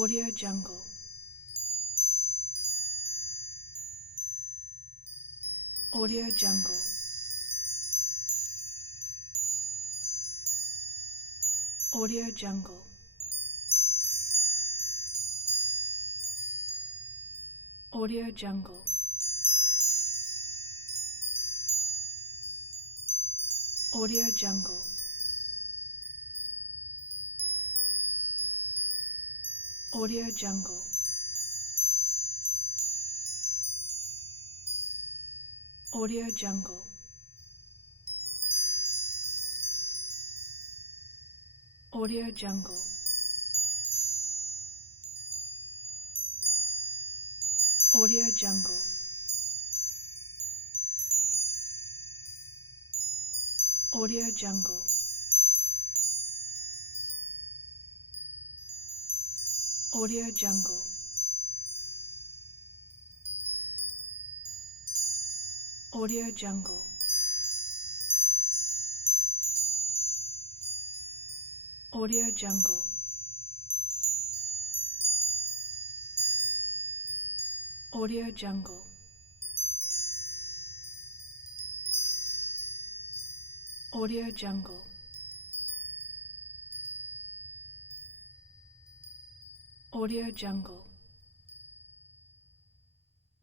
Audio Jungle. Audio Jungle. Audio Jungle. Audio Jungle. Audio Jungle. Audio Jungle. Audio Jungle. Audio Jungle. Audio Jungle. Audio Jungle. Audio Jungle. Audio Jungle. Audio Jungle. Audio Jungle. Audio Jungle. Audio Jungle.